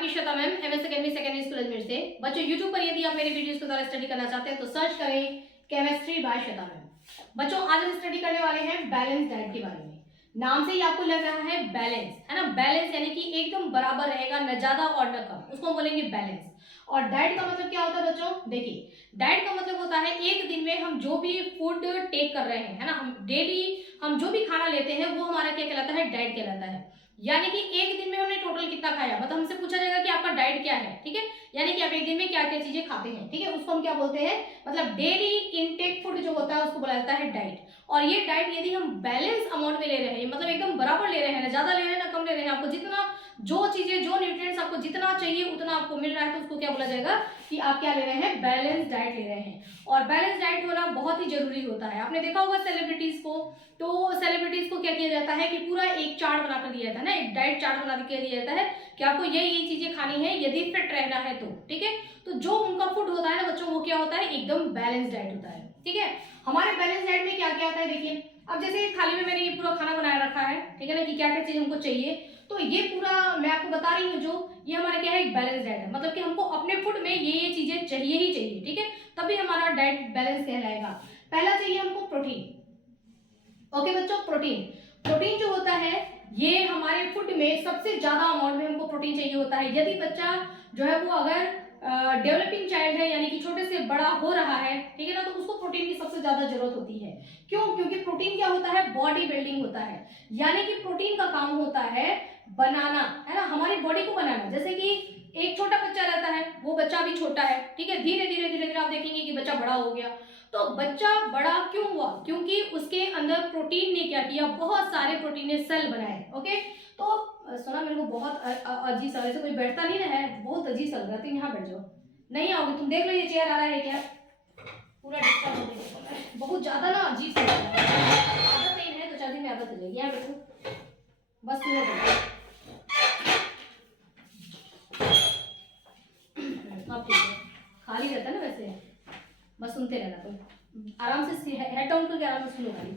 आपकी Shweta ma'am MS academy secondary school Ajmer से। बच्चों यूट्यूब पर यदि आप मेरी वीडियोस के द्वारा स्टडी करना चाहते हैं तो सर्च करें केमिस्ट्री बाय श्वेता मैम। बच्चों आज हम स्टडी करने वाले हैं बैलेंस डाइट के बारे में। नाम से ही आपको लग रहा है बैलेंस, है ना। बैलेंस यानी कि एकदम बराबर रहेगा, न ज्यादा और न कम, उसको हम बोलेंगे बैलेंस। और डाइट का मतलब क्या होता है बच्चों? देखिए, डाइट का मतलब होता है एक दिन में हम जो भी फूड टेक कर रहे हैं, है ना, हम डेली हम जो भी खाना लेते हैं वो हमारा क्या कहलाता है? डाइट कहलाता है। यानी कि एक दिन में हमने टोटल कितना खाया, मतलब हमसे पूछा जाएगा कि आपका डाइट क्या है, ठीक है, यानी कि आप एक दिन में क्या क्या चीजें खाते हैं, ठीक है, उसको हम क्या बोलते हैं? मतलब डेली इनटेक फूड जो होता है उसको बोला जाता है डाइट। और ये डाइट यदि हम बैलेंस अमाउंट में ले रहे हैं, मतलब एकदम बराबर ले रहे हैं, ना ज्यादा ले रहे हैं ना कम ले रहे हैं, आपको जितना जो चीजें जो न्यूट्रिएंट्स आपको जितना चाहिए उतना आपको मिल रहा है, तो उसको क्या बोला जाएगा कि आप क्या ले रहे हैं? बैलेंस डाइट ले रहे हैं। और बैलेंस डाइट होना बहुत ही जरूरी होता है। आपने देखा होगा सेलिब्रिटीज को, तो सेलिब्रिटीज को क्या किया जाता है कि पूरा एक चार्ट बनाकर दिया जाता है ना, एक डाइट चार्ट बना के दिया जाता है कि आपको यही चीजें खानी है यदि फिट रहना है तो, ठीक है। तो जो उनका फूड होता है ना बच्चों, वो क्या होता है? एकदम बैलेंस डाइट होता है, ठीक है। हमारे बैलेंस डाइट में क्या क्या आता है देखिए। अब जैसे थाली में मैंने ये पूरा खाना बनाया रखा है, ठीक है ना, कि क्या क्या चीज हमको चाहिए, तो ये पूरा मैं आपको बता रही हूँ। जो ये हमारा क्या है? एक बैलेंस डाइट है, मतलब कि हमको अपने फूड में ये चीजें चाहिए ही चाहिए, ठीक है, तभी हमारा डाइट बैलेंस कहलाएगा। पहला चाहिए हमको प्रोटीन। ओके बच्चों, प्रोटीन। प्रोटीन जो होता है ये हमारे फूड में सबसे ज्यादा अमाउंट में हमको प्रोटीन चाहिए होता है। यदि बच्चा जो है वो अगर डेवलपिंग चाइल्ड है, यानी कि छोटे से बड़ा हो रहा है, ठीक है ना, तो उसको प्रोटीन की सबसे ज्यादा जरूरत होती है। क्यों? क्योंकि प्रोटीन क्या होता है? बॉडी बिल्डिंग होता है। यानी कि प्रोटीन का काम होता है बनाना, है ना, हमारी बॉडी को बनाना। जैसे कि एक छोटा बच्चा रहता है, वो बच्चा भी छोटा है, ठीक है, धीरे धीरे धीरे धीरे आप देखेंगे कि बच्चा बड़ा हो गया। तो बच्चा बड़ा क्यों हुआ? क्योंकि उसके अंदर प्रोटीन ने क्या किया? बहुत सारे प्रोटीन ने सेल बनाए। ओके, तो सुना मेरे को बहुत अजीब सा, वैसे कोई बैठता नहीं ना है, बहुत अजीब सा लग रहा है। तुम यहाँ बैठ जाओ, नहीं आओगे तुम, देख लो ये चेयर आ रहा है क्या, पूरा डिस्टर्ब हो गया, बहुत ज्यादा ना अजीब सा लग रहा है। आदत नहीं है तो 4 दिन में आदत चलेगी। यहाँ बैठो बस, सुनो अब ठीक है, खाली रहता है ना वैसे, बस सुनते रहना, तुम आराम से हेड डाउन करके आराम से सुनो खाली।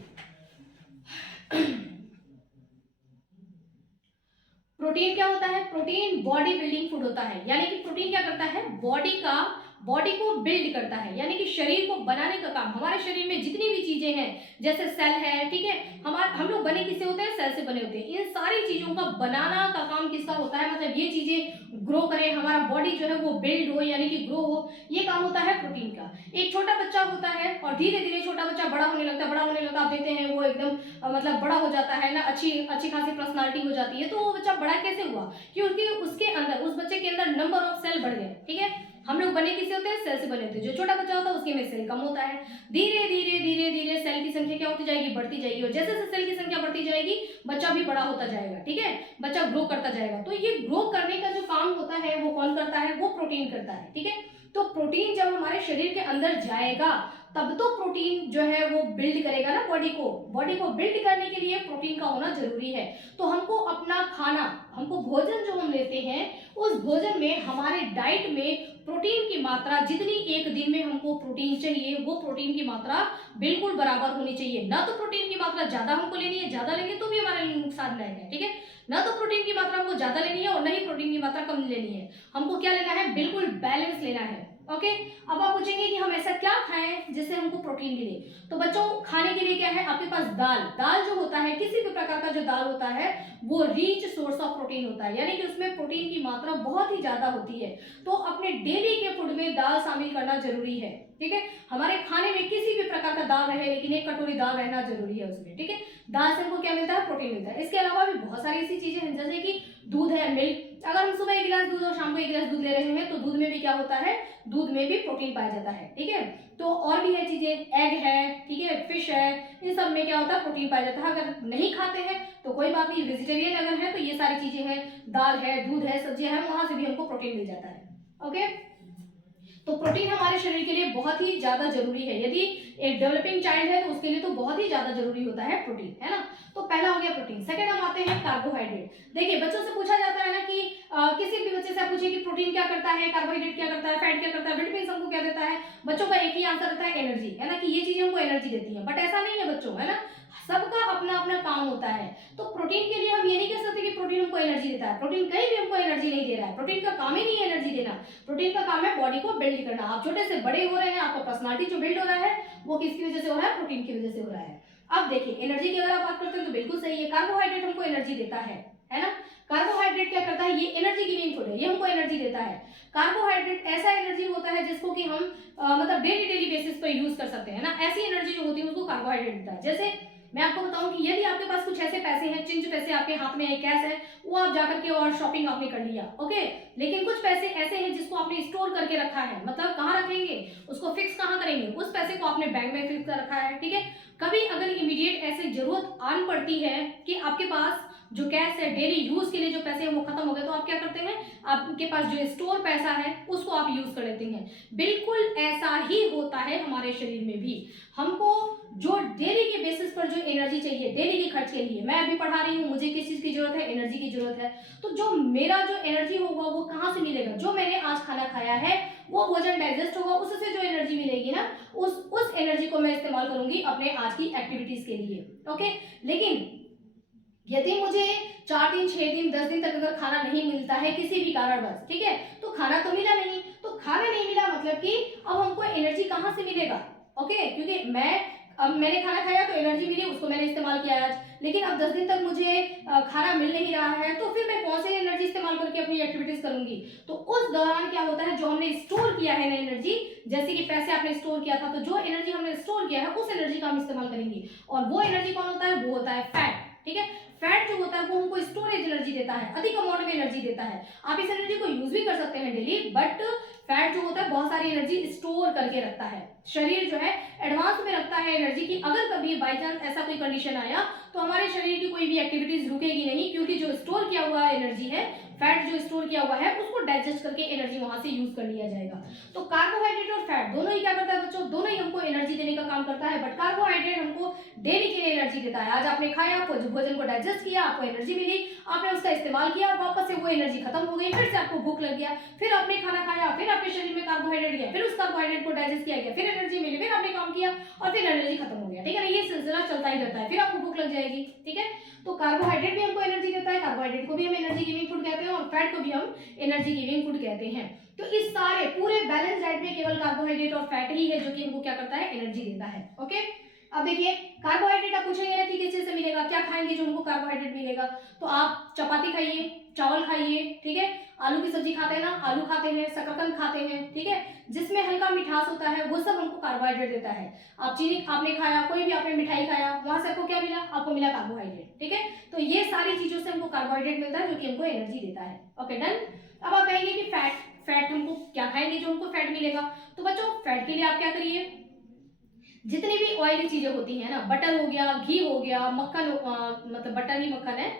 प्रोटीन क्या होता है? प्रोटीन बॉडी बिल्डिंग फूड होता है। यानी कि प्रोटीन क्या करता है? बॉडी को बिल्ड करता है, यानी कि शरीर को बनाने का काम। हमारे शरीर में जितनी भी चीजें हैं, जैसे सेल है, ठीक है, हम लोग बने किससे होते हैं? सेल से बने होते हैं। इन सारी चीजों का बनाना का काम किसका होता है? मतलब ये चीजें ग्रो करें, हमारा बॉडी जो है वो बिल्ड हो, यानी कि ग्रो हो, ये काम होता है प्रोटीन का। एक छोटा बच्चा होता है और धीरे धीरे छोटा बच्चा बड़ा होने लगता है, बड़ा होने लगता है, आप देखते हैं वो एकदम मतलब बड़ा हो जाता है ना, अच्छी खासी पर्सनालिटी हो जाती है। तो वो बच्चा बड़ा कैसे हुआ? क्योंकि उसके अंदर, उस बच्चे के अंदर नंबर ऑफ सेल बढ़ गए, ठीक है। हम लोग बने किससे होते हैं? सेल से बने होते हैं। जो छोटा बच्चा होता है उसके में सेल कम होता है, धीरे धीरे धीरे धीरे सेल की संख्या क्या होती जाएगी? बढ़ती जाएगी। और जैसे जैसे सेल की संख्या बढ़ती जाएगी बच्चा भी बड़ा होता जाएगा, ठीक है, बच्चा ग्रो करता जाएगा। तो ये ग्रो करने का जो काम होता है वो कौन करता है? वो प्रोटीन करता है, ठीक है। तो प्रोटीन जब हमारे शरीर के अंदर जाएगा तब तो प्रोटीन जो है वो बिल्ड करेगा ना बॉडी को बिल्ड करने के लिए प्रोटीन का होना जरूरी है। तो हमको अपना खाना, हमको भोजन जो हम लेते हैं, उस भोजन में, हमारे डाइट में प्रोटीन की मात्रा जितनी एक दिन में हमको प्रोटीन चाहिए, वो प्रोटीन की मात्रा बिल्कुल बराबर होनी चाहिए। ना तो प्रोटीन की मात्रा ज्यादा हमको लेनी है, ज्यादा लेंगे तो भी हमारे लिए नुकसानदायक है, ठीक है, ना तो प्रोटीन की मात्रा हमको ज्यादा लेनी है और न ही प्रोटीन की मात्रा कम लेनी है। हमको क्या लेना है? बिल्कुल बैलेंस लेना है। ओके, अब आप पूछेंगे कि हम ऐसा क्या खाएं जिससे हमको प्रोटीन मिले। तो बच्चों खाने के लिए क्या है आपके पास? दाल जो होता है, किसी भी प्रकार का जो दाल होता है वो रिच सोर्स ऑफ प्रोटीन होता है, यानी कि उसमें प्रोटीन की मात्रा बहुत ही ज्यादा होती है। तो अपने डेली के फूड में दाल शामिल करना जरूरी है, ठीक है। हमारे खाने में किसी भी प्रकार का दाल रहे, लेकिन एक कटोरी दाल रहना जरूरी है उसमें, ठीक है। दाल से हमको क्या मिलता है? प्रोटीन मिलता है। इसके अलावा भी बहुत सारी ऐसी चीजें हैं, जैसे कि दूध है, मिल्क। अगर हम सुबह 1 गिलास दूध और शाम को 1 गिलास दूध ले रहे हैं तो दूध में भी क्या होता है? दूध में भी प्रोटीन पाया जाता है, ठीक है। तो और भी है चीजें, एग है, ठीक है, फिश है, इन सब में क्या होता है? प्रोटीन पाया जाता है। अगर नहीं खाते हैं तो कोई बात नहीं, वेजिटेरियन अगर है तो ये सारी चीजें हैं, दाल है, दूध है, सब्जियां हैं, वहां से भी हमको प्रोटीन मिल जाता है। ओके, तो प्रोटीन हमारे शरीर के लिए बहुत ही ज्यादा जरूरी है। यदि एक डेवलपिंग चाइल्ड है तो उसके लिए तो बहुत ही ज्यादा जरूरी होता है प्रोटीन, है ना। तो पहला हो गया प्रोटीन। सेकंड हम आते हैं कार्बोहाइड्रेट। देखिए बच्चों से पूछा जाता है ना कि किसी भी बच्चे से आप पूछिए कि प्रोटीन क्या करता है, कार्बोहाइड्रेट क्या करता है, फैट क्या करता है, विटामिन हमको क्या देता है, बच्चों का एक ही आंसर रहता है एनर्जी, है ना, कि ये चीजें हमको एनर्जी देती है। बट ऐसा नहीं है बच्चों, है ना, सबका अपना अपना काम होता है। तो प्रोटीन के लिए हम ये नहीं कह सकते कि प्रोटीन हमको एनर्जी देता है। प्रोटीन कहीं भी हमको एनर्जी नहीं दे रहा है। प्रोटीन का काम ही नहीं है एनर्जी देना, प्रोटीन का काम है बॉडी को बिल्ड करना। आप छोटे से बड़े हो रहे हैं, आपका पर्सनालिटी जो बिल्ड हो रहा है वो किसकी वजह से हो रहा है, प्रोटीन की वजह से हो रहा है। अब देखिए एनर्जी की अगर आप बात करते हैं तो बिल्कुल सही है, कार्बोहाइड्रेट हमको एनर्जी देता है ना। कार्बोहाइड्रेट क्या करता है, ये एनर्जी गिविंग फूड है, ये हमको एनर्जी देता है। कार्बोहाइड्रेट ऐसा एनर्जी होता है जिसको कि हम मतलब डेली बेसिस पर यूज कर सकते हैं ना, ऐसी एनर्जी जो होती है उसको कार्बोहाइड्रेट देता है। जैसे मैं आपको बताऊं कि यदि आपके पास कुछ ऐसे पैसे हैं, चिंच पैसे आपके हाथ में है, कैश है, वो आप जाकर के और शॉपिंग आपने कर लिया, ओके, लेकिन कुछ पैसे ऐसे हैं जिसको आपने स्टोर करके रखा है, मतलब कहाँ रखेंगे उसको, फिक्स कहाँ करेंगे, उस पैसे को आपने बैंक में फिक्स कर रखा है, ठीक है। कभी अगर इमीडिएट ऐसे जरूरत आन पड़ती है कि आपके पास जो कैश है, डेली यूज के लिए जो पैसे हैं वो खत्म हो गए, तो आप क्या करते हैं, आपके पास जो स्टोर पैसा है उसको आप यूज कर लेते हैं। बिल्कुल ऐसा ही होता है हमारे शरीर में भी। हमको जो डेली के बेसिस पर जो एनर्जी चाहिए डेली के खर्च के लिए, मैं अभी पढ़ा रही हूँ, मुझे किस चीज की जरूरत है, एनर्जी की जरूरत है, तो जो मेरा जो एनर्जी होगा वो कहाँ से मिलेगा, जो मैंने आज खाना खाया है वो भोजन डाइजेस्ट होगा, उससे जो एनर्जी मिलेगी ना, उस एनर्जी को मैं इस्तेमाल करूंगी अपने आज की एक्टिविटीज के लिए, ओके। लेकिन यदि मुझे 4 दिन 6 दिन 10 दिन तक अगर खाना नहीं मिलता है किसी भी कारणवश, ठीक है, तो खाना तो मिला नहीं, तो खाना नहीं मिला मतलब कि अब हमको एनर्जी कहाँ से मिलेगा, ओके, क्योंकि अब मैंने खाना खाया तो एनर्जी मिली, उसको मैंने इस्तेमाल किया आज, लेकिन अब 10 दिन तक मुझे खाना मिल नहीं रहा है, तो फिर मैं कौन सी एनर्जी इस्तेमाल करके अपनी एक्टिविटीज करूंगी। तो उस दौरान क्या होता है, जो हमने स्टोर किया है ना एनर्जी, जैसे कि पैसे आपने स्टोर किया था, तो जो एनर्जी हमने स्टोर किया है उस एनर्जी का हम इस्तेमाल करेंगे, और वो एनर्जी कौन होता है, वो होता है फैट, ठीक है। फैट जो होता है वो हमको स्टोरेज एनर्जी देता है, अधिक अमाउंट में एनर्जी देता है। आप इस एनर्जी को यूज भी कर सकते हैं डेली, बट फैट जो होता है बहुत सारी एनर्जी स्टोर करके रखता है, शरीर जो है एडवांस में रखता है एनर्जी की। अगर कभी बाई चांस ऐसा कोई कंडीशन आया तो हमारे शरीर की कोई भी एक्टिविटीज रुकेगी नहीं, क्योंकि जो स्टोर किया हुआ एनर्जी है, फैट जो स्टोर किया हुआ है, उसको डाइजेस्ट करके एनर्जी वहां से यूज कर लिया जाएगा। तो कार्बोहाइड्रेट और फैट दोनों ही क्या करता है बच्चों, दोनों ही हमको एनर्जी देने का काम करता है, बट कार्बोहाइड्रेट हमको डेली के लिए एनर्जी देता है। आज आपने खाया, भोजन को डाइजेस्ट किया, आपको एनर्जी मिली, आपने उसका इस्तेमाल किया, वापस से वो एनर्जी खत्म हो गई, फिर से आपको भूख लग गया, फिर आपने खाना खाया, फिर आपके शरीर में कार्बोहाइड्रेट गया, फिर उस कार्बोहाइड्रेट को डाइजेस्ट किया गया, फिर एनर्जी मिली, फिर आपने काम किया और फिर एनर्जी खत्म हो गया, ठीक है ना, ये सिलसिला चलता ही रहता है, फिर आपको भूख लग जाएगी, ठीक है। तो कार्बोहाइड्रेट भी हमको एनर्जी देता है, कार्बोहाइड्रेट को भी हम एनर्जी गिविंग फूड कहते हैं, और फैट को भी हम एनर्जी गिविंग फूड कहते हैं। तो इस सारे पूरे बैलेंस डाइट में केवल कार्बोहाइड्रेट और फैट ही है जो कि हमको क्या करता है, एनर्जी देता है, ओके। अब देखिए कार्बोहाइड्रेट आप पूछेंगे ना कि किस चीज से मिलेगा, क्या खाएंगे जो हमको कार्बोहाइड्रेट मिलेगा, तो आप चपाती खाइए, चावल खाइए, ठीक है, आलू की सब्जी खाते हैं ना, आलू खाते हैं, शकरकंद खाते हैं, ठीक है, जिसमें हल्का मिठास होता है, वो सब हमको कार्बोहाइड्रेट देता है। आप चीनी आपने खाया, कोई भी आपने मिठाई खाया, वहां से आपको क्या मिला, आपको मिला कार्बोहाइड्रेट, ठीक है। तो ये सारी चीजों से हमको कार्बोहाइड्रेट मिलता है जो कि हमको एनर्जी देता है, ओके डन। अब आप कहेंगे कि फैट हमको क्या खाएंगे जो हमको फैट मिलेगा, तो बच्चों फैट के लिए आप क्या करिए, जितनी भी ऑयली चीजें होती हैं ना, बटर हो गया, घी हो गया, मक्खन मतलब बटर ही मक्खन है,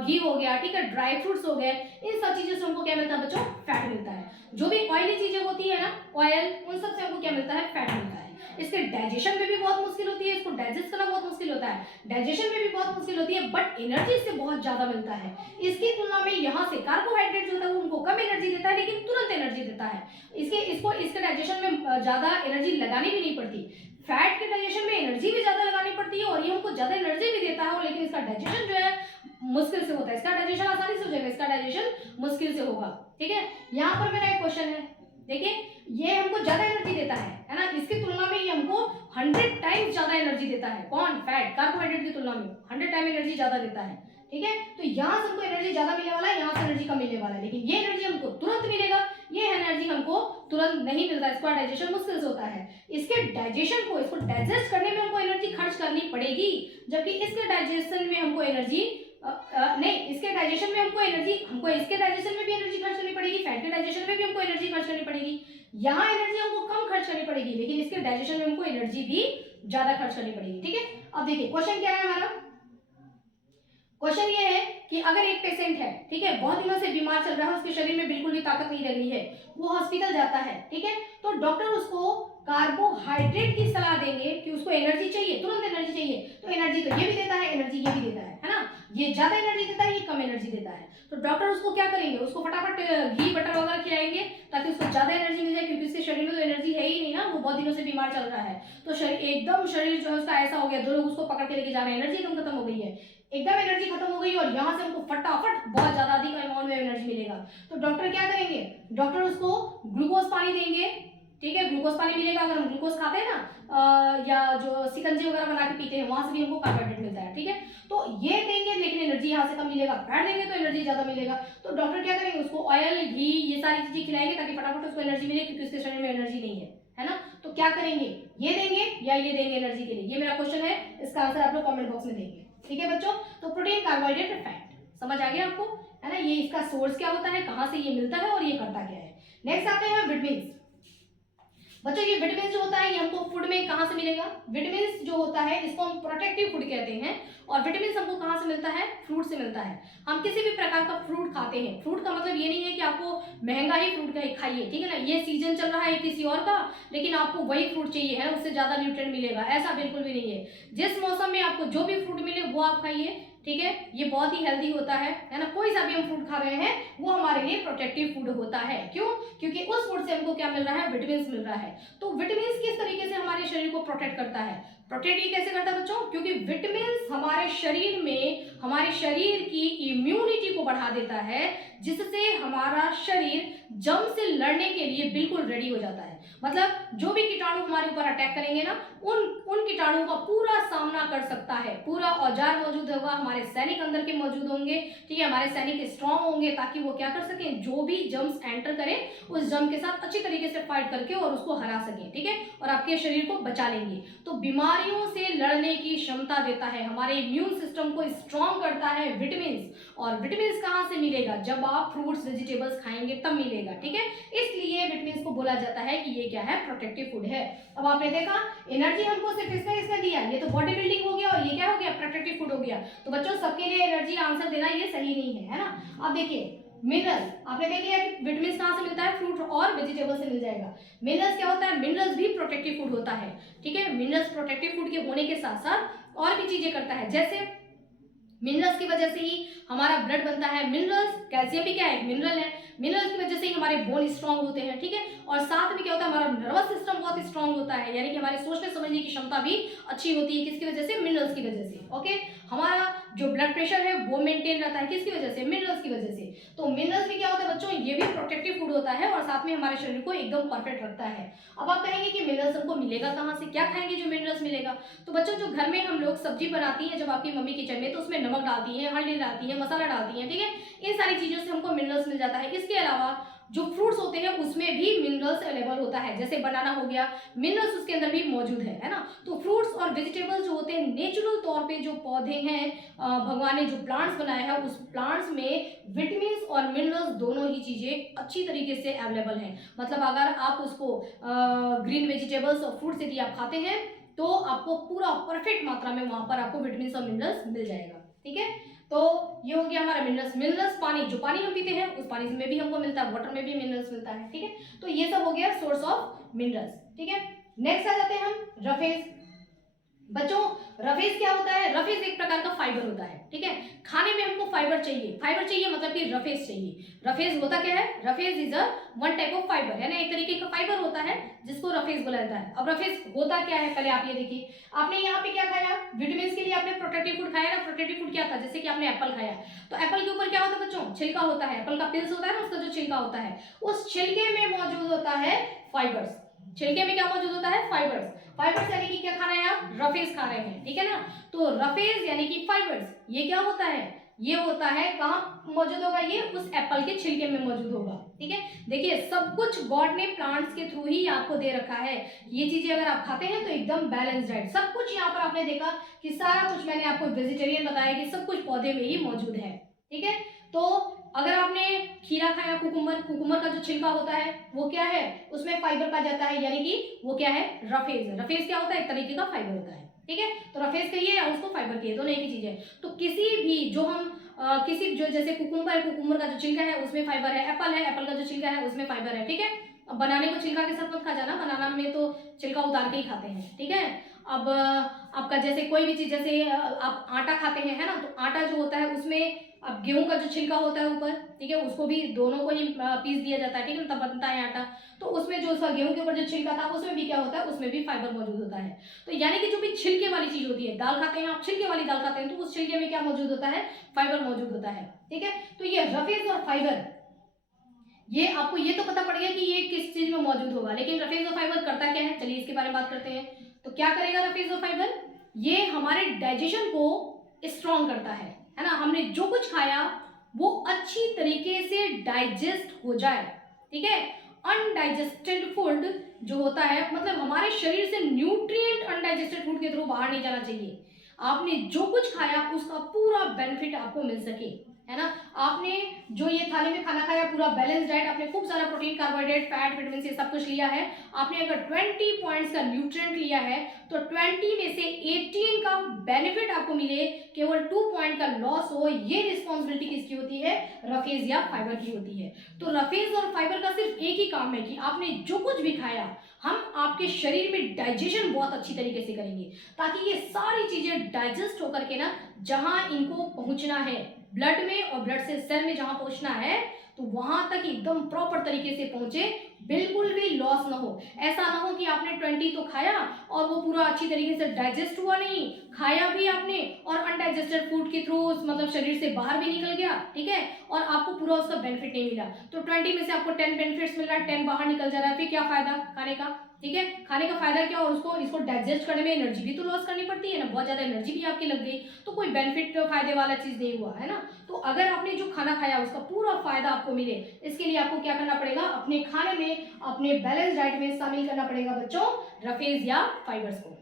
घी हो गया, ठीक है, ड्राई फ्रूट्स हो गए, इन सब चीजों से हमको क्या मिलता है बच्चों, फैट मिलता है। जो भी ऑयली चीजें होती है ना, ऑयल, उन सब से हमको क्या मिलता है, फैट मिलता है। इसके डाइजेशन में भी बहुत मुश्किल होती है, इसको डाइजेस्ट करना बहुत मुश्किल होता है, डाइजेशन में भी बहुत मुश्किल होती है, बट एनर्जी इससे बहुत ज्यादा मिलता है। इसकी तुलना में यहाँ से कार्बोहाइड्रेट जो होता है वो हमको कम एनर्जी देता है, लेकिन तुरंत एनर्जी देता है। इसके डाइजेशन में ज्यादा एनर्जी लगानी भी नहीं पड़ती। फैट के डाइजेशन में एनर्जी भी ज्यादा लगानी पड़ती है और ये हमको ज्यादा एनर्जी भी देता है, लेकिन इसका डाइजेशन जो है मुश्किल से होता है। इसका डाइजेशन आसानी से हो जाएगा, इसका डाइजेशन मुश्किल से होगा, ठीक है। यहाँ पर मेरा एक क्वेश्चन है, देखिए ये हमको ज्यादा एनर्जी देता है ना, इसकी तुलना में ये हमको 100 टाइम्स ज्यादा एनर्जी देता है। कौन, फैट, कार्बोहाइड्रेट की तुलना में 100 टाइम एनर्जी ज्यादा देता है, ठीक है। तो यहाँ से हमको एनर्जी ज्यादा मिलने वाला है, यहाँ से एनर्जी कम मिलने वाला है, लेकिन ये एनर्जी हमको तुरंत मिलेगा, ये एनर्जी हमको तुरंत नहीं मिलता, इसका डाइजेशन मुश्किल से होता है। इसके डाइजेशन को, इसको डाइजेस्ट करने में हमको एनर्जी खर्च करनी पड़ेगी, जबकि इसके डाइजेशन में हमको एनर्जी नहीं, इसके डाइजेशन में हमको इसके डाइजेशन में भी एनर्जी खर्च करनी पड़ेगी, फैट के डाइजेशन में भी हमको एनर्जी खर्च करनी पड़ेगी। यहाँ एनर्जी हमको कम खर्च करनी पड़ेगी, लेकिन इसके डाइजेशन में हमको एनर्जी भी ज्यादा खर्च करनी पड़ेगी, ठीक है। अब देखिए क्वेश्चन क्या है हमारा, क्वेश्चन ये है कि अगर एक पेशेंट है, ठीक है, बहुत दिनों से बीमार चल रहा है, उसके शरीर में बिल्कुल भी ताकत नहीं रह रही है, वो हॉस्पिटल जाता है, ठीक है, तो डॉक्टर उसको कार्बोहाइड्रेट की सलाह देंगे कि उसको एनर्जी चाहिए, तुरंत एनर्जी चाहिए, तो एनर्जी तो ये भी देता है, एनर्जी ये भी देता है ना, ये ज्यादा एनर्जी देता है, ये कम एनर्जी देता है। तो डॉक्टर उसको क्या करेंगे, उसको फटाफट घी बटर वगैरह खिलाएंगे ताकि उसको ज्यादा एनर्जी मिल जाए, क्योंकि उसके शरीर में तो एनर्जी है ही नहीं ना, वो बहुत दिनों से बीमार चल रहा है, तो शरीर एकदम, शरीर जो है उसका ऐसा हो गया, दो लोग उसको पकड़ के लेके जा रहे हैं, एनर्जी एकदम खत्म हो गई है। एकदम एनर्जी खत्म हो गई और यहाँ से हमको फटाफट बहुत ज्यादा अधिक अमाउंट में एनर्जी मिलेगा, तो डॉक्टर क्या करेंगे, डॉक्टर उसको ग्लूकोज पानी देंगे, ठीक है, ग्लूकोज पानी मिलेगा। अगर हम ग्लूकोज खाते हैं ना या जो सिकंजी वगैरह बना के पीते हैं वहां से भी हमको कार्बोहाइड्रेट मिलता है, ठीक है, तो ये देंगे लेकिन एनर्जी यहाँ से कम मिलेगा, फैट देंगे तो एनर्जी ज्यादा मिलेगा। तो डॉक्टर क्या करेंगे, उसको ऑयल घी ये सारी चीजें खिलाएंगे ताकि फटाफट उसको एनर्जी मिले, क्योंकि उसके शरीर में एनर्जी नहीं है ना। तो क्या करेंगे, ये देंगे या ये देंगे एनर्जी के लिए, ये मेरा क्वेश्चन है, इसका आंसर आप लोग कॉमेंट बॉक्स में देंगे, ठीक है बच्चों। तो प्रोटीन, कार्बोहाइड्रेट और फैट समझ आ गया आपको, है ना, ये इसका सोर्स क्या होता है, कहाँ से ये मिलता है और ये करता क्या है। नेक्स्ट आते हैं विटामिन। बच्चों ये विटामिन जो होता है ये हमको फूड में कहाँ से मिलेगा, विटामिन जो होता है इसको हम प्रोटेक्टिव फूड कहते हैं, और विटामिन हमको कहाँ से मिलता है, फ्रूट से मिलता है। हम किसी भी प्रकार का फ्रूट खाते हैं, फ्रूट का मतलब ये नहीं है कि आपको महंगा ही फ्रूट खाइए, ठीक है ना, ये सीजन चल रहा है किसी और का लेकिन आपको वही फ्रूट चाहिए है, उससे ज्यादा न्यूट्रिएंट मिलेगा, ऐसा बिल्कुल भी नहीं है। जिस मौसम में आपको जो भी फ्रूट मिले वो आप खाइए, ठीक है, ये बहुत ही हेल्दी होता है ना, कोई सा भी हम फूड खा रहे हैं वो हमारे लिए प्रोटेक्टिव फूड होता है। क्यों, क्योंकि उस फूड से हमको क्या मिल रहा है, विटामिन मिल रहा है। तो विटामिन किस तरीके से हमारे शरीर को प्रोटेक्ट करता है, प्रोटेक्ट ये कैसे करता है बच्चों, क्योंकि विटामिन हमारे शरीर में हमारे शरीर की इम्यूनिटी को बढ़ा देता है, जिससे हमारा शरीर जम से लड़ने के लिए बिल्कुल रेडी हो जाता है। मतलब जो भी कीटाणु हमारे ऊपर अटैक करेंगे ना, उन कीटाणुओं का पूरा सामना कर सकता है, पूरा औजार मौजूद होगा, हमारे सैनिक अंदर के मौजूद होंगे, ठीक है, हमारे सैनिक स्ट्रांग होंगे ताकि वो क्या कर सकें, जो भी जम्स एंटर करें उस जम के साथ अच्छी तरीके से फाइट करके और उसको हरा सकें, ठीक है, और आपके शरीर को बचा लेंगे। तो बीमारियों से लड़ने की क्षमता देता है, हमारे इम्यून सिस्टम को स्ट्रांग करता है विटामिन। और विटामिन कहाँ से मिलेगा, जब आप फ्रूट्स वेजिटेबल्स खाएंगे तब मिलेगा, ठीक है, इसलिए विटामिन को बोला जाता है कि ये क्या है, प्रोटेक्टिव फूड है। अब आपने देखा एनर्जी हमको सिर्फ इसने दिया, ये तो बॉडी बिल्डिंग हो गया और ये क्या हो गया, प्रोटेक्टिव फूड हो गया। तो बच्चों सबके लिए एनर्जी आंसर देना ये सही नहीं है ना। अब देखिए मिनरल्स, आपने देख लिया कि विटामिन कहाँ से मिलता है, फ्रूट और वेजिटेबल से मिल जाएगा। मिनरल्स क्या होता है, मिनरल्स भी प्रोटेक्टिव फूड होता है, ठीक है, मिनरल्स प्रोटेक्टिव फूड के होने के साथ साथ और भी चीजें करता है, जैसे मिनरल्स की वजह से ही हमारा ब्लड बनता है, मिनरल्स, कैल्शियम भी क्या है, मिनरल है, मिनरल्स की वजह से ही हमारे बोन स्ट्रांग होते हैं, ठीक है, और साथ में क्या होता है, हमारा नर्वस सिस्टम बहुत स्ट्रांग होता है, यानी कि हमारे सोचने समझने की क्षमता भी अच्छी होती है, किसकी वजह से, मिनरल्स की वजह से। ओके, हमारा जो ब्लड प्रेशर है वो मेंटेन रहता है, किसकी वजह से, मिनरल्स की वजह से। तो मिनरल्स भी क्या होता है बच्चों, ये भी प्रोटेक्टिव फूड होता है और साथ में हमारे शरीर को एकदम परफेक्ट रखता है। अब आप कहेंगे कि मिनरल्स हमको मिलेगा कहाँ से, क्या खाएंगे जो मिनरल्स मिलेगा। तो बच्चों जो घर में हम लोग सब्जी बनाती है, जब आपकी मम्मी किचन में, तो उसमें नमक डालती है, हल्दी डालती है, मसाला डालती है, ठीक है, इन सारी चीजों से हमको मिनरल्स मिल जाता है। इसके अलावा जो फ्रूट्स होते हैं उसमें भी मिनरल्स अवेलेबल होता है, जैसे बनाना हो गया, मिनरल्स उसके अंदर भी मौजूद है ना। तो फ्रूट्स और वेजिटेबल्स जो होते हैं नेचुरल तौर पे जो पौधे हैं, भगवान ने जो प्लांट्स बनाया है उस प्लांट्स में विटामिन और मिनरल्स दोनों ही चीजें अच्छी तरीके से अवेलेबल हैं। मतलब अगर आप उसको ग्रीन वेजिटेबल्स और फ्रूट्स यदि आप खाते हैं तो आपको पूरा परफेक्ट मात्रा में वहां पर आपको विटामिन और मिनरल्स मिल जाएगा, ठीक है। तो ये हो गया हमारा मिनरल्स। मिनरल्स पानी, जो पानी हम पीते हैं उस पानी में भी हमको मिलता है, वाटर में भी मिनरल्स मिलता है, ठीक है। तो ये सब हो गया सोर्स ऑफ मिनरल्स, ठीक है। नेक्स्ट आ जाते हैं हम रफेज। बच्चों रफेज क्या होता है, रफेज एक प्रकार का फाइबर होता है, ठीक है, खाने में हमको फाइबर चाहिए, फाइबर चाहिए मतलब कि रफेज चाहिए। रफेज होता क्या है, roughage is a one type of fibre, है ना, एक तरीके का फाइबर होता है जिसको रफेज बोला जाता है। अब रफेज होता क्या है, पहले आप ये देखिए, आपने यहाँ पे क्या खाया, विटामिन के लिए आपने प्रोटेक्टिव फूड खाया ना। प्रोटेक्टिव फूड क्या था, जैसे कि आपने एप्पल खाया, तो एप्पल के ऊपर क्या होता है बच्चों, छिलका होता है, एप्पल का पिल्स होता है ना, उसका जो छिलका होता है, उस छिलके में मौजूद होता है फाइबर्स। छिलके में क्या मौजूद होता है, फाइबर्स। फाइबर्स यानी कि क्या खा रहे हैं आप, रफेज खा रहे हैं, ठीक है ना। तो रफेज यानी कि फाइबर्स, ये क्या होता है, ये होता है कहाँ मौजूद होगा, ये उस एप्पल के छिलके में मौजूद होगा, ठीक है। देखिए सब कुछ गॉड ने प्लांट्स के थ्रू ही आपको दे रखा है, ये चीजें अगर आप खाते हैं तो एकदम बैलेंस डाइट, सब कुछ यहाँ पर आपने देखा कि सारा कुछ मैंने आपको वेजिटेरियन बताया कि सब कुछ पौधे में ही मौजूद है, ठीक है। तो अगर आपने खीरा खाया, कुकुम्बर, कुकुम्बर का जो छिलका होता है वो क्या है, उसमें फाइबर पाया जाता है, यानी कि वो क्या है, रफेज। रफेज क्या होता है, एक तरीके का फाइबर होता है, ठीक है। तो रफेज कहिए या उसको फाइबर कहिए, दोनों एक ही चीज है। तो किसी भी जो हम किसी जो जैसे कुकुम्बर है, कुकुम्बर का जो छिलका है उसमें फाइबर है, एप्पल है, एप्पल का जो छिलका है उसमें फाइबर है, ठीक है। अब बनाने को छिलका के साथ मत खा जाना, बनाना में तो छिलका उतार के ही खाते हैं, ठीक है। अब आपका जैसे कोई भी चीज, जैसे आप आटा खाते हैं, है ना, तो आटा जो होता है उसमें अब गेहूं का जो छिलका होता है ऊपर, ठीक है, उसको भी दोनों को ही पीस दिया जाता है, ठीक है, तब बनता है आटा। तो उसमें जो उसका गेहूं के ऊपर जो छिलका था उसमें भी क्या होता है, उसमें भी फाइबर मौजूद होता है। तो यानी कि जो भी छिलके वाली चीज होती है, दाल खाते हैं आप, छिलके वाली दाल खाते हैं, तो उस छिलके में क्या मौजूद होता है, फाइबर मौजूद होता है, ठीक है। तो ये रफेज और फाइबर, ये आपको ये तो पता पड़ गया कि ये किस चीज में मौजूद होगा, लेकिन रफेज और फाइबर करता क्या है, चलिए इसके बारे में बात करते हैं। तो क्या करेगा रफेज और फाइबर, ये हमारे डाइजेशन को स्ट्रॉन्ग करता है ना, हमने जो कुछ खाया वो अच्छी तरीके से डाइजेस्ट हो जाए, ठीक है। अनडाइजेस्टेड फूड जो होता है, मतलब हमारे शरीर से न्यूट्रिएंट अनडाइजेस्टेड फूड के थ्रू बाहर नहीं जाना चाहिए। आपने जो कुछ खाया उसका पूरा बेनिफिट आपको मिल सके, है ना। आपने जो ये थाली में खाना खाया, पूरा बैलेंस डाइट, आपने खूब सारा प्रोटीन, कार्बोहाइड्रेट, फैट, विटामिन ये सब कुछ लिया है। आपने अगर 20 पॉइंट्स का न्यूट्रिएंट लिया है तो 20 में से 18 का बेनिफिट आपको मिले, केवल 2 पॉइंट का लॉस हो, ये रिस्पॉन्सिबिलिटी किसकी होती है, रफेज या फाइबर की होती है। तो रफेज और फाइबर का सिर्फ एक ही काम है कि आपने जो कुछ भी खाया, हम आपके शरीर में डाइजेशन बहुत अच्छी तरीके से करेंगे, ताकि ये सारी चीजें डाइजेस्ट होकर के ना जहां इनको पहुंचना है ब्लड में, और ब्लड से सेल में जहां पहुंचना है, तो वहां तक एकदम प्रॉपर तरीके से पहुंचे, बिल्कुल भी लॉस ना हो। ऐसा ना हो कि आपने 20 तो खाया और वो पूरा अच्छी तरीके से डाइजेस्ट हुआ नहीं, खाया भी आपने और अनडाइजेस्टेड फूड के थ्रू मतलब शरीर से बाहर भी निकल गया, ठीक है, और आपको पूरा उसका बेनिफिट नहीं मिला। तो 20 में से आपको 10 बेनिफिट्स मिल रहा है, 10 बाहर निकल जा रहा है, फिर क्या फायदा खाने का, ठीक है। खाने का फायदा क्या, और उसको इसको डाइजेस्ट करने में एनर्जी भी तो लॉस करनी पड़ती है ना, बहुत ज्यादा एनर्जी भी आपकी लग गई, तो कोई बेनिफिट फायदे वाला चीज नहीं हुआ, है ना। तो अगर आपने जो खाना खाया उसका पूरा फायदा आपको मिले, इसके लिए आपको क्या करना पड़ेगा, अपने खाने में, अपने बैलेंस डाइट में शामिल करना पड़ेगा बच्चों रफेज या फाइबर्स को।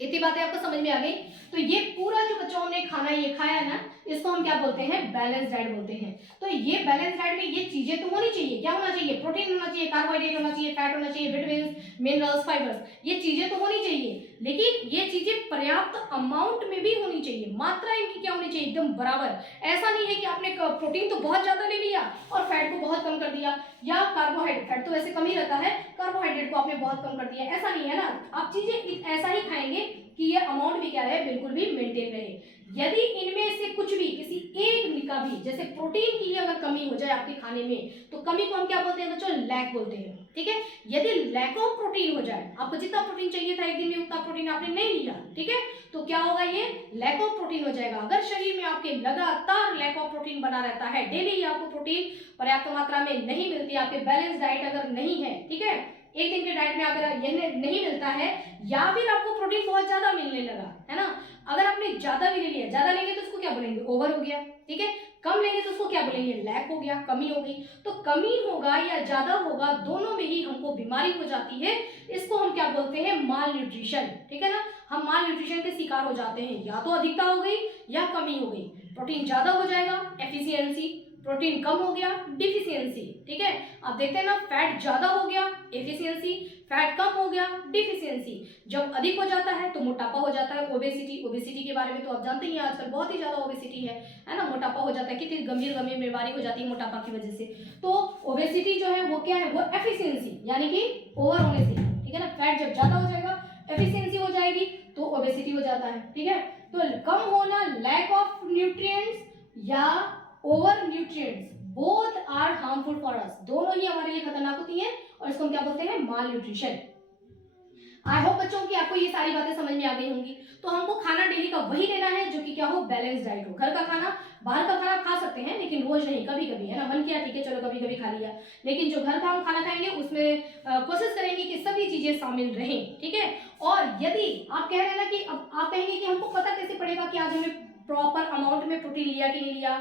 इतनी बातें आपको समझ में आ गई। तो ये पूरा जो बच्चों हमने खाना ये खाया ना, इसको हम क्या बोलते हैं, बैलेंस डाइट बोलते हैं। तो ये बैलेंस डाइट में ये चीजें तो होनी चाहिए, क्या होना चाहिए, प्रोटीन होना चाहिए, कार्बोहाइड्रेट होना चाहिए, फैट होना चाहिए, विटामिन, मिनरल्स, फाइबर्स, ये चीजें तो होनी चाहिए, लेकिन ये चीजें पर्याप्त अमाउंट में भी होनी चाहिए, मात्रा इनकी क्या होनी चाहिए, एकदम बराबर। ऐसा नहीं है कि आपने प्रोटीन तो बहुत ज्यादा ले लिया और फैट को बहुत कम कर दिया, या कार्बोहाइड्रेट, फैट तो वैसे कम ही रहता है, कार्बोहाइड्रेट को आपने बहुत कम कर दिया, ऐसा नहीं है ना। आप चीजें ऐसा ही खाएंगे कि ये अमाउंट भी क्या रहे, बिल्कुल भी मेंटेन रहे। यदि इनमें से कुछ भी, किसी एक का भी, जैसे प्रोटीन की अगर कमी हो जाए आपके खाने में, तो कमी को हम क्या बोलते हैं बच्चों, लैक बोलते हैं, ठीक है। यदि लैक ऑफ प्रोटीन हो जाए, आपको जितना प्रोटीन चाहिए था एक दिन में उतना प्रोटीन आपने नहीं लिया, ठीक है, तो क्या होगा, ये लैक ऑफ प्रोटीन हो जाएगा। अगर शरीर में आपके लगातार लैक ऑफ प्रोटीन बना रहता है, डेली आपको प्रोटीन पर्याप्त मात्रा में नहीं मिलती, आपके बैलेंस डाइट अगर नहीं है, ठीक है, एक दिन के डाइट में अगर यह नहीं मिलता है, या फिर आपको प्रोटीन बहुत ज्यादा मिलने लगा, है ना, अगर आपने ज्यादा भी ले लिया, ज्यादा लेंगे तो उसको क्या बोलेंगे, ओवर हो गया, ठीक है, कम लेंगे तो उसको क्या बोलेंगे, लैक हो गया, कमी हो गई। तो कमी होगा या ज्यादा होगा, दोनों में ही हमको बीमारी हो जाती है, इसको हम क्या बोलते हैं, माल न्यूट्रिशन, ठीक है ना। हम माल न्यूट्रिशन के शिकार हो जाते हैं, या तो अधिकता हो गई या कमी हो गई। प्रोटीन ज्यादा हो जाएगा, एफिशिएंसी, प्रोटीन कम हो गया, डिफिशियंसी, ठीक है। आप देखते हैं ना, फैट ज्यादा हो गया, एफिशिएंसी, फैट कम हो गया, डिफिशियंसी। जब अधिक हो जाता है तो मोटापा हो जाता है, ओबेसिटी, ओबेसिटी के बारे में तो आप जानते ही हैं, आजकल बहुत ही ज्यादा ओबेसिटी है ना, मोटापा हो जाता है, कितनी गंभीर गंभीर बीमारी हो जाती है मोटापा की वजह से। तो ओबेसिटी जो है वो क्या है, वो एफिशिएंसी यानी कि ओवर होने से, ठीक है ना। फैट जब ज्यादा हो जाएगा, एफिशिएंसी हो जाएगी, तो ओबेसिटी हो जाता है, ठीक है। तो कम होना, लैक ऑफ न्यूट्रिएंट्स या over nutrients, both are harmful for us, दोनों ही हमारे लिए खतरनाक होती हैं, और इसको हम क्या बोलते हैं, माल न्यूट्रिशन। आई होप बच्चों की आपको ये सारी बातें समझ में आ गई होंगी। तो हमको खाना डेली का वही लेना है जो कि क्या हो, बैलेंस डाइट हो। घर का खाना, बाहर का खाना खा सकते हैं लेकिन रोज नहीं, कभी कभी, है ना, मन किया ठीक है चलो कभी कभी खा लिया, लेकिन जो घर का हम खाना खाएंगे उसमें कोशिश करेंगे कि सभी चीजें शामिल रहें, ठीक है। और यदि आप कह रहे हैं ना कि अब आप कहेंगे कि हमको पता कैसे पड़ेगा कि आज हमें प्रॉपर अमाउंट में प्रोटीन लिया कि नहीं लिया,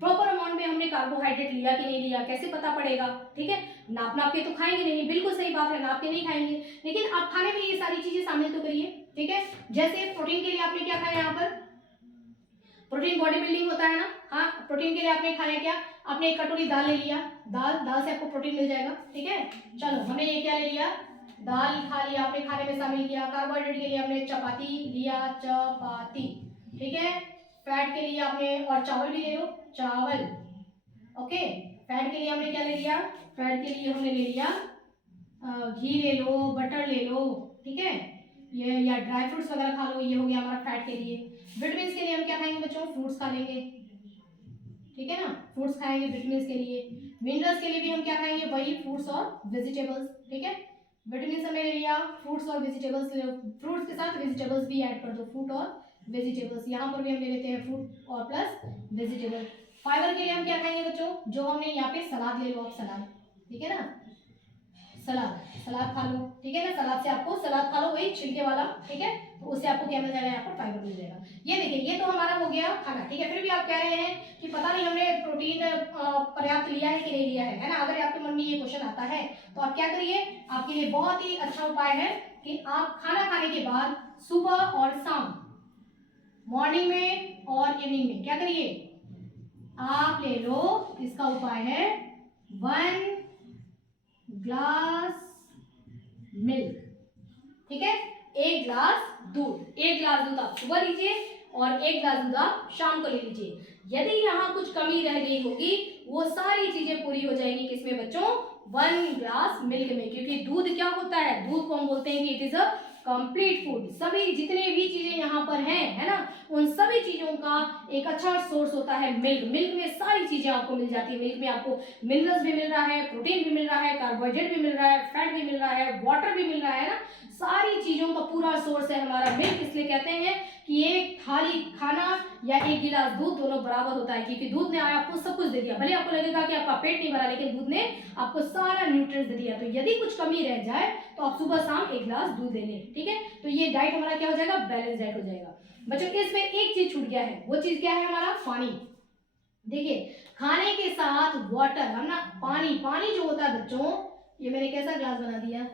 प्रॉपर अमाउंट में हमने कार्बोहाइड्रेट लिया कि नहीं लिया, कैसे पता पड़ेगा, ठीक है। नाप नाप के तो खाएंगे नहीं, बिल्कुल सही बात है, नाप के नहीं खाएंगे, लेकिन आप खाने में ये सारी चीजें शामिल तो करिए, ठीक है। जैसे प्रोटीन के लिए आपने क्या खाया, यहाँ पर प्रोटीन बॉडी बिल्डिंग होता है ना, हाँ, प्रोटीन के लिए आपने खाया क्या, आपने एक कटोरी दाल ले लिया, दाल से आपको प्रोटीन मिल जाएगा, ठीक है। चलो हमने ये क्या ले लिया, दाल खा लिया, आपने खाने में शामिल किया। कार्बोहाइड्रेट के लिए आपने चपाती लिया, चपाती, ठीक है। फैट के लिए आपने, और चावल भी ले लो, चावल, ओके। फैट के लिए हमने क्या ले लिया, फैट के लिए हमने ले लिया घी ले लो, बटर ले लो, ठीक है, ये या ड्राई फ्रूट्स वगैरह खा लो, ये हो गया हमारा फैट के लिए। विटामिन के लिए हम क्या खाएंगे बच्चों, फ्रूट्स खा लेंगे, ठीक है ना। फ्रूट्स खाएंगे विटामिन के लिए, मिनरल्स के लिए भी हम क्या खाएंगे, वही फ्रूट्स और वेजिटेबल्स, ठीक है। विटामिन हमने ले लिया, फ्रूट्स और वेजिटेबल्स, फ्रूट्स के साथ वेजिटेबल्स भी ऐड कर दो, फ्रूट और वेजिटेबल्स, यहाँ पर भी हम ले लेते हैं फ्रूट और प्लस वेजिटेबल। फाइबर के लिए हम क्या खाएंगे बच्चों, जो हमने यहाँ पे सलाद ले लो आप, सलाद, ठीक है ना, सलाद, सलाद खा लो, ठीक है ना। सलाद से आपको, सलाद खा लो वही छिलके वाला, ठीक है, तो उससे आपको क्या मिल जाएगा, यहाँ पर फाइबर मिल जाएगा। ये देखिए, ये तो हमारा हो गया खाना, ठीक है। फिर भी आप कह रहे हैं कि पता नहीं हमने प्रोटीन पर्याप्त लिया है कि नहीं लिया है ना। अगर आपके मन में ये क्वेश्चन आता है तो आप क्या करिए, आपके लिए बहुत ही अच्छा उपाय है कि आप खाना खाने के बाद सुबह और शाम, मॉर्निंग में और इवनिंग में क्या करिए, आप ले लो, इसका उपाय है 1 ग्लास मिल्क, ठीक है, 1 ग्लास दूध, 1 ग्लास दूध आप सुबह लीजिए और 1 ग्लास दूध आप शाम को ले लीजिए। यदि यहाँ कुछ कमी रह गई होगी, वो सारी चीजें पूरी हो जाएंगी किसमें बच्चों, 1 ग्लास मिल्क में। क्योंकि दूध क्या होता है, दूध को हम बोलते हैं कि it is a complete food. सभी जितने भी चीजें यहाँ पर हैं, है ना, उन सभी चीजों का एक अच्छा सोर्स होता है मिल्क। मिल्क में सारी चीजें आपको मिल जाती है। मिल्क में आपको मिनरल्स भी मिल रहा है, प्रोटीन भी मिल रहा है, कार्बोहाइड्रेट भी मिल रहा है, फैट भी मिल रहा है, वाटर भी मिल रहा है ना, सारी चीजों का पूरा सोर्स है हमारा मिल्क। इसलिए कहते हैं कि एक थाली खाना या 1 गिलास दूध दोनों बराबर होता है, क्योंकि दूध ने आपको सब कुछ दे दिया। भले आपको लगेगा कि आपका पेट नहीं भरा, लेकिन दूध ने आपको सारा न्यूट्रिएंट्स दे दिया। तो यदि कुछ कमी रह जाए तो आप सुबह शाम 1 गिलास दूध ले लें, ठीक है। तो ये डाइट हमारा क्या हो जाएगा, बैलेंस डाइट हो जाएगा। बच्चों इसमें एक चीज छूट गया है, वो चीज क्या है, हमारा पानी। देखिए, खाने के साथ वाटर, हम ना पानी, पानी जो होता है बच्चों, ये मैंने कैसा ग्लास बना दिया,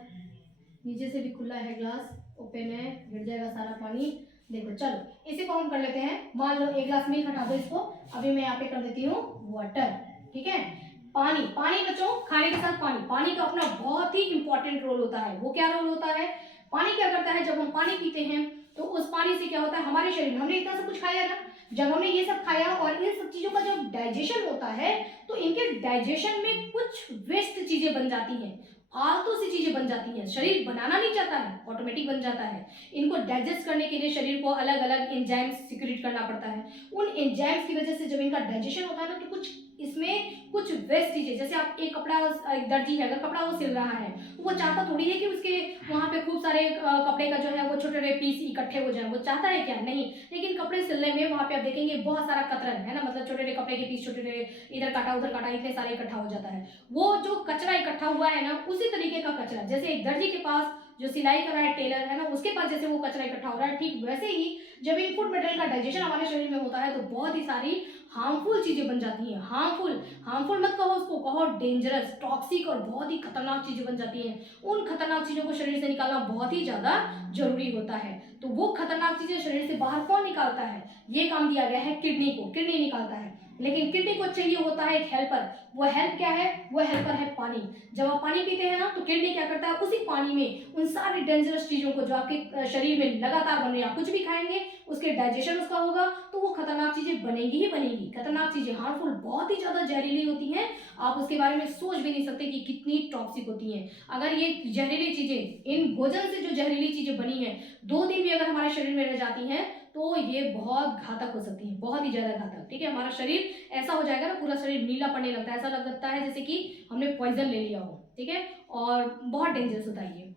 नीचे से भी खुला है ग्लास, ओपन है, गिर जाएगा सारा पानी। देखो, चलो इसी को हम कर लेते हैं। मान लो 1 ग्लास मिल्क हटा दो इसको, अभी मैं यहाँ पे कर देती हूँ वाटर, ठीक है। पानी, पानी बच्चों खाने के साथ पानी, पानी का अपना बहुत ही इंपॉर्टेंट रोल होता है। वो क्या रोल होता है, पानी क्या करता है, जब हम पानी पीते हैं तो उस पानी से क्या होता है हमारे शरीर में, हमने इतना सब कुछ खाया ना, जब हमने ये सब खाया और इन सब चीजों का जब डाइजेशन होता है तो इनके डाइजेशन में कुछ वेस्ट चीजें बन जाती हैं, फालतू सी चीजें बन जाती हैं। शरीर बनाना नहीं चाहता है, ऑटोमेटिक बन जाता है। इनको डाइजेस्ट करने के लिए शरीर को अलग अलग एंजाइम्स सिक्रेट करना पड़ता है। उन एंजाइम्स की वजह से जब इनका डाइजेशन होता है ना, तो कुछ इसमें कुछ वेस्ट चीजें, जैसे आप एक कपड़ा, एक दर्जी है, अगर कपड़ा वो सिल रहा है, वो चाहता थोड़ी है कि उसके वहां पे खूब सारे कपड़े का जो है वो छोटे छोटे पीस इकट्ठे हो जाए, वो चाहता है क्या, नहीं। लेकिन कपड़े सिलने में वहां पे आप देखेंगे बहुत सारा कतरन है ना, मतलब छोटे छोटे कपड़े के पीस, छोटे छोटे इधर काटा उधर काटा, इतने सारे इकट्ठा हो जाता है। वो जो कचरा इकट्ठा हुआ है ना, उसी तरीके का कचरा, जैसे एक दर्जी के पास जो सिलाई कर रहा है, टेलर है ना, उसके पास जैसे वो कचरा इकट्ठा हो रहा है, ठीक वैसे ही जब इन फूड मटेरियल का डाइजेशन हमारे शरीर में होता है तो बहुत ही सारी हार्मफुल चीजें बन जाती हैं। हार्मफुल, हार्मफुल मत कहो उसको, कहो डेंजरस, टॉक्सिक और बहुत ही खतरनाक चीजें बन जाती हैं। उन खतरनाक चीजों को शरीर से निकालना बहुत ही ज्यादा जरूरी होता है। तो वो खतरनाक चीजें शरीर से बाहर कौन निकालता है, ये काम दिया गया है किडनी को, किडनी निकालता है। लेकिन किडनी को चाहिए होता है एक हेल्पर, वो हेल्प क्या है, वो हेल्पर है पानी। जब आप पानी पीते हैं ना, तो किडनी क्या करता है, उसी पानी में उन सारी डेंजरस चीजों को जो आपके शरीर में लगातार बन रही है, आप कुछ भी खाएंगे उसके डाइजेशन उसका होगा तो वो खतरनाक चीजें बनेंगी ही बनेंगी। खतरनाक चीजें, हार्मफुल, बहुत ही ज्यादा जहरीली होती हैं, आप उसके बारे में सोच भी नहीं सकते कि कितनी टॉक्सिक होती हैं। अगर ये जहरीली चीजें, इन भोजन से जो जहरीली चीजें बनी हैं, 2 दिन भी अगर हमारे शरीर में रह जाती हैं तो ये बहुत घातक हो सकती है, बहुत ही ज्यादा घातक, ठीक है। हमारा शरीर ऐसा हो जाएगा ना, पूरा शरीर नीला पड़ने लगता है, ऐसा लगता है जैसे कि हमने पॉइजन ले लिया हो, ठीक है, और बहुत डेंजरस होता है ये।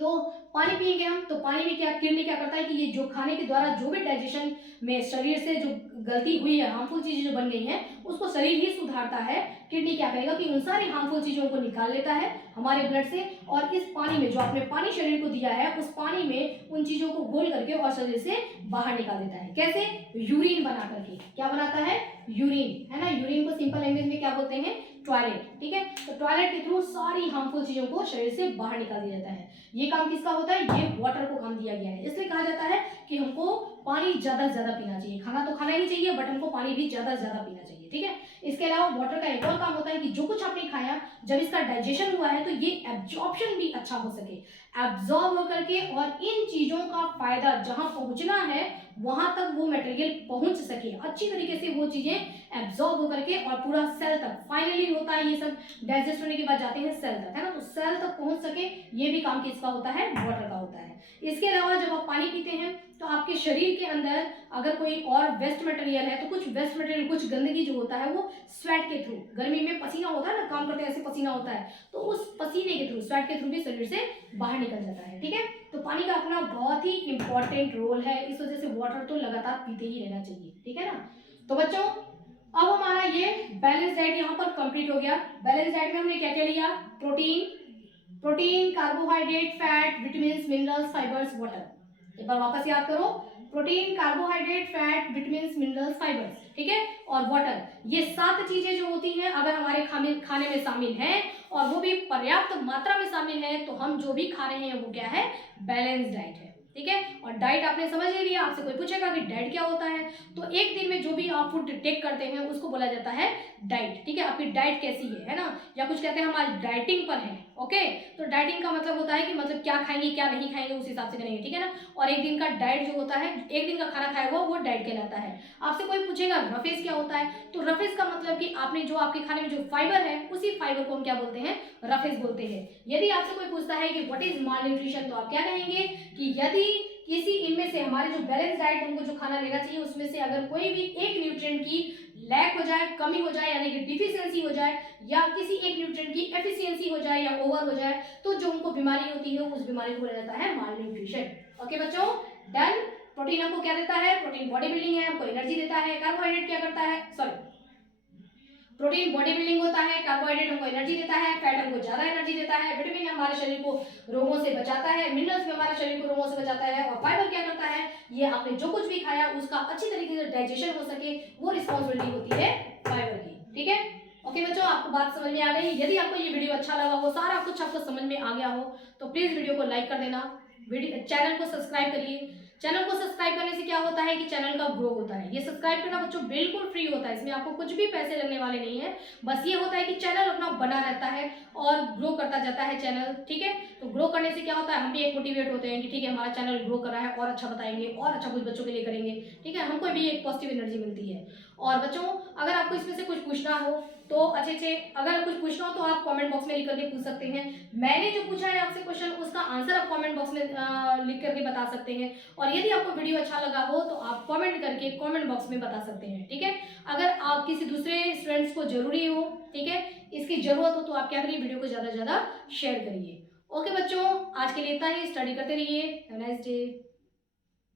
तो पानी पिएंगे हम, तो पानी में क्या, किडनी क्या करता है कि ये जो खाने के द्वारा जो भी डाइजेशन में शरीर से जो गलती हुई है, हार्मफुल चीजें जो बन गई हैं, उसको शरीर ही सुधारता है। किडनी क्या करेगा कि उन सारी हार्मफुल चीजों को निकाल लेता है हमारे ब्लड से, और इस पानी में, जो आपने पानी शरीर को दिया है, उस पानी में उन चीजों को घोल करके और शरीर से बाहर निकाल देता है। कैसे, यूरिन बना करके। क्या बनाता है, यूरिन, है ना। यूरिन को सिंपल लैंग्वेज में क्या बोलते हैं, टॉयलेट, ठीक है। तो टॉयलेट के थ्रू सारी हार्मफुल चीजों को शरीर से बाहर निकाल दिया जाता है। ये काम किसका होता है, ये वाटर को काम दिया गया है। इसलिए कहा जाता है कि हमको पानी ज्यादा से ज्यादा पीना चाहिए। खाना तो खाना ही चाहिए, बट हमको पानी भी ज्यादा से ज्यादा पीना चाहिए, ठीक है। इसके अलावा वाटर का एक और काम होता है कि जो कुछ आपने खाया, जब इसका डाइजेशन हुआ है तो ये एब्जॉर्प्शन भी अच्छा हो सके, एब्जॉर्ब होकर के, और इन चीजों का फायदा जहां पहुंचना है वहां तक वो मटेरियल पहुंच सके, अच्छी तरीके से वो चीजें एब्जॉर्ब होकर के और पूरा सेल तक, फाइनली होता है ये सब डाइजेस्ट होने के बाद जाते हैं सेल तक, है ना। तो सेल तक पहुंच सके, ये भी काम किसका होता है, वाटर का होता है। इसके अलावा जब आप पानी पीते हैं तो आपके शरीर के अंदर अगर कोई और वेस्ट मटेरियल है तो कुछ वेस्ट मटेरियल, कुछ गंदगी जो होता है वो स्वेट के थ्रू, गर्मी में पसीना होता है ना, काम करते हैं ऐसे पसीना होता है, तो उस पसीने के थ्रू, स्वेट के थ्रू भी शरीर से बाहर निकल जाता है। ठीक है, तो पानी का अपना बहुत ही इंपॉर्टेंट रोल है, इस वजह से वाटर तो लगातार पीते ही रहना चाहिए। ठीक है ना। तो बच्चों अब हमारा ये बैलेंस डाइट यहाँ पर कंप्लीट हो गया। बैलेंस डाइट में हमने क्या क्या लिया? Protein, carbohydrate, fat, vitamin, minerals, fibres, water. एक बार वापस याद करो, protein, carbohydrate, fat, vitamin, minerals, fibres, ठीक है, और वाटर। ये 7 चीजें जो होती हैं अगर हमारे खाने में शामिल हैं और वो भी पर्याप्त मात्रा में शामिल है, तो हम जो भी खा रहे हैं वो क्या है? बैलेंस डाइट है। ठीक है, और डाइट आपने समझ ही लिया। आपसे कोई पूछेगा कि डाइट क्या होता है, तो एक दिन में जो भी आप फूड टेक करते हैं उसको बोला जाता है डाइट। ठीक है, आपकी डाइट कैसी है ना, या कुछ कहते हैं हमारी डाइटिंग पर है। ओके, तो डाइटिंग का मतलब होता है कि मतलब क्या खाएंगे क्या नहीं खाएंगे उस हिसाब से करेंगे। ठीक है ना, और एक दिन का डाइट जो होता है, एक दिन का खाना खाया हुआ वो डाइट कहलाता है। आपसे कोई पूछेगा रफेज क्या होता है, तो रफेज का मतलब कि आपने जो आपके खाने में जो फाइबर है उसी फाइबर को हम क्या बोलते हैं? रफेज बोलते हैं। यदि आपसे कोई पूछता है कि व्हाट इज माल न्यूट्रिशन, तो आप क्या कहेंगे कि यदि किसी इनमें से हमारे जो बैलेंस डाइट हमको जो खाना लेना चाहिए उसमें से अगर कोई भी एक न्यूट्रिएंट की लैक हो जाए, कमी हो जाए, यानी कि डिफिशियंसी हो जाए, या किसी एक न्यूट्रिएंट की एफिशिएंसी हो जाए या ओवर हो जाए, तो जो उनको बीमारी होती है उस बीमारी को बोला जाता है माल न्यूट्रिशन। ओके बच्चों, डन। प्रोटीन हमको क्या देता है? प्रोटीन बॉडी बिल्डिंग है, हमको एनर्जी देता है। कार्बोहाइड्रेट क्या करता है? सॉरी, प्रोटीन बॉडी बिल्डिंग होता है, कार्बोहाइड्रेट हमको एनर्जी देता है, फैट हमको ज्यादा एनर्जी देता है, विटामिन हमारे शरीर को रोगों से बचाता है, मिनरल्स भी हमारे शरीर को रोगों से बचाता है, और फाइबर क्या करता है? ये आपने जो कुछ भी खाया उसका अच्छी तरीके से डाइजेशन हो सके, वो रिस्पॉन्सिबिलिटी होती है फाइबर की। ठीक है, ओके बच्चों, आपको बात समझ में आ गई? यदि आपको ये वीडियो अच्छा लगा हो, सारा कुछ आपको समझ में आ गया हो, तो प्लीज वीडियो को लाइक कर देना, चैनल को सब्सक्राइब करिए। चैनल को सब्सक्राइब करने से क्या होता है कि चैनल का ग्रो होता है। ये सब्सक्राइब करना बच्चों बिल्कुल फ्री होता है, इसमें आपको कुछ भी पैसे लगने वाले नहीं है। बस ये होता है कि चैनल अपना बना रहता है और ग्रो करता जाता है चैनल। ठीक है, तो ग्रो करने से क्या होता है, हम भी एक मोटिवेट होते हैं कि ठीक है हमारा चैनल ग्रो कर रहा है, और अच्छा बताएंगे और अच्छा कुछ बच्चों के लिए करेंगे। ठीक है, हमको भी एक पॉजिटिव एनर्जी मिलती है। और बच्चों अगर आपको इसमें से कुछ पूछना हो तो अच्छे से, अगर कुछ पूछना हो तो आप कमेंट बॉक्स में लिख करके पूछ सकते हैं। मैंने जो पूछा है आपसे क्वेश्चन उसका आंसर आप कमेंट बॉक्स में लिख करके बता सकते हैं। और यदि आपको वीडियो अच्छा लगा हो तो आप कमेंट करके कमेंट बॉक्स में बता सकते हैं। ठीक है, अगर आप किसी दूसरे स्टूडेंट्स को जरूरी हो, ठीक है, इसकी जरूरत हो, तो आप क्या करिए, वीडियो को ज़्यादा से ज़्यादा शेयर करिए। ओके बच्चों, आज के लिए इतना ही। स्टडी करते रहिए। Have a nice day.